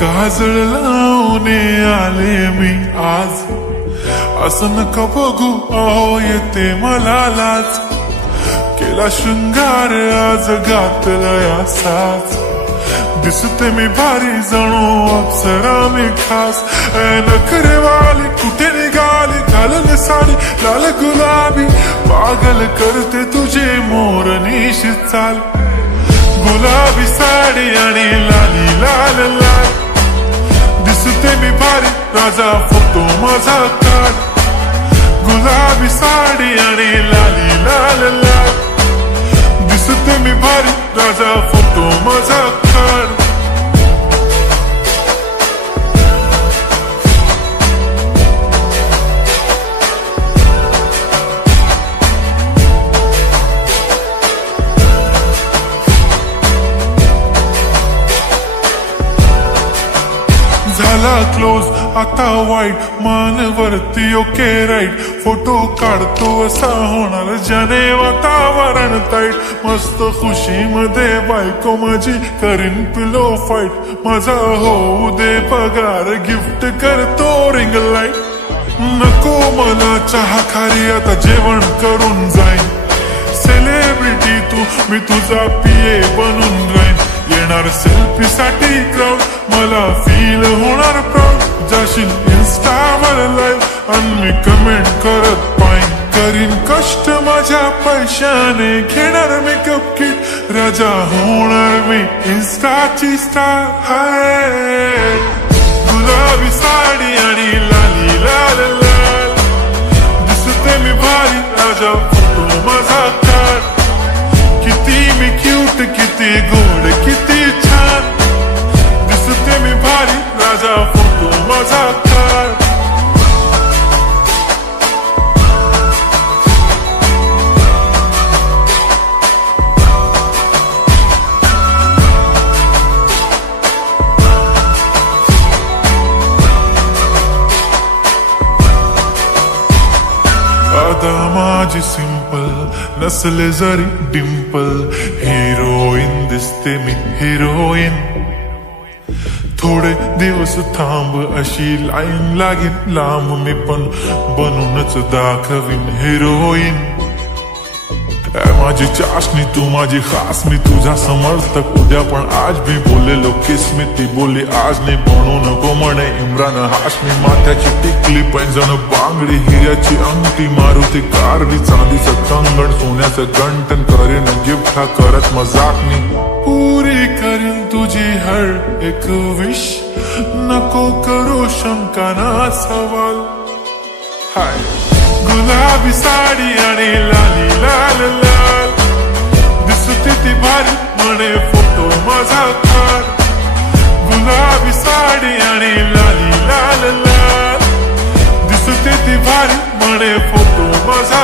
काजळ लावून आले मी आज, असं नका बघू अहो येते मला लाज. केला शृंगार आज घातलाय असाच, दिसते मी भारी जणू अप्सरा मी खास. नखरेवाली कुठे निघाली, घालले साडी लाल गुलाबी, पागल करते तुझे मोरनीशी चाल. गुलाबी साडी आणि लाली लाल लाल, दिसते मी भारी राजा फोटो माझा काढ. गुलाबी साडी आणि लाली लाल लाल, दिसते मी भारी राजा फोटो माझा काढ. झाला क्लोज आता वाईट, मानवरती ओके राईट. फोटो काढतो असा होणार ज्याने वातावरण ताईट. मस्त खुशी मध्ये बायको माझी करीन पिलो फाईट. माझा होऊ दे पगार, गिफ्ट करतो रिंग लाईट. नको मला चहा खारी, आता जेवण करून जाईन. सेलिब्रिटी तू, मी तुझा पिये बनून राहीन. येणार सेल्फी साठी क्राऊड, मला फील होणार प्राऊड. जाशील इन्स्टावर लाईव्ह आणि मी कमेंट करत पाईन. करीन कष्ट माझ्या पैशाने, घेणार मेकअप किट. राजा होणार मी इन्स्टाची स्टार. हाय गुलाबी साडी आणि लाली लाल लाल, दिसते मी भारी राजा फोटो माझा काढ. किती मी क्यूट, किती गोड, किती छान, दिसते मी भारी राजा फोटो माझा काढ. आता माझी सिंपल, नसले जरी डिंपल. हिरोईन दिसते मी हिरोईन. थोडे दिवस थांब अशी लाईन लागेल लांब, मी पण बनूनच दाखवीन हिरोईन. माझी चाशनी तू माझी खास, मी तुझा समर्थक उद्या पण आज भी बोलेलो किस्मी. ती बोली आज नाही बनू नको म्हणे इम्रान हाशमी. माथ्याची टिकली पैंजण बांगडी, हिऱ्याची अंगठी, मारुती कारली, चांदीचं कंगण, सोन्याचं गंटन. करेन गिफ्ट हा करत मजाकनी. पुरी करेन तुझी हर एक विश, नको करू शंका ना सवाल. हाय गुलाबी साडी आणि लाली लाल लाल, दिसते ती भारी म्हणे फोटो माझा काढ. गुलाबी साडी आणि लाली लाल लाल, दिसते ती भारी म्हणे फोटो माझा.